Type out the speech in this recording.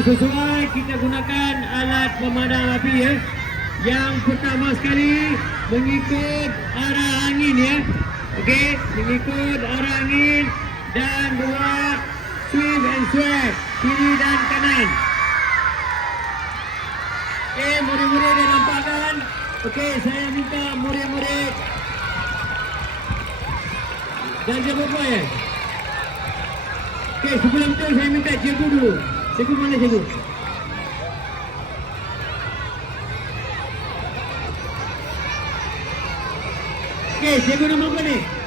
sesuai kita gunakan alat pemadam api ya. Yang pertama sekali mengikut arah angin ya. Okey, mengikut arah angin dan dua sweep and sweep kiri dan kanan. Okey, murid-murid dah nampak kan? Okey, saya minta murid-murid dan jawab ya. Okey, sebelum tu saya minta cikgu dulu. Cikgu mana cikgu? Okey, cikgu nombor berapa ni?